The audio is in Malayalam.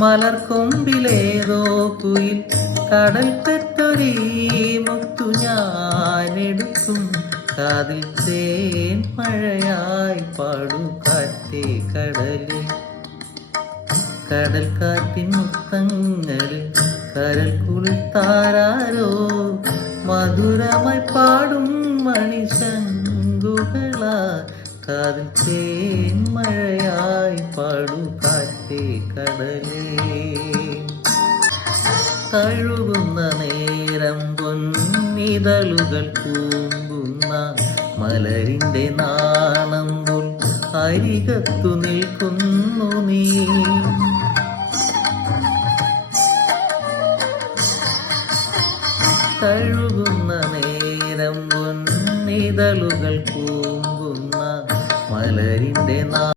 മലർക്കൊമ്പിലേതോ കുയിൽ കടൽ പെറ്റൊരീ മുത്തു ഞാനെടുക്കും. കാതിൽ തേൻ മഴയായി പാടു കാറ്റേ കടലിൽ. കടൽ കാറ്റിൻ മുത്തങ്ങളിൽ കരൽ കുളിർത്താരോ മധുരമായി പാടും മണിശങ്കുകളാ. കാതിൽ തേൻ മഴയായി പാടു കാറ്റേ കടലേ. തഴുകുന്ന നേരം പൊന്നിതളുകൾ കൂമ്പുന്ന മലരിന്റെ നാണം പോൽ അരികത്തു നിൽക്കുന്നു നീ. തഴുകുന്ന നേരം പൊന്നിതളുകൾ കൂമ്പുന്ന മലരിന്റെ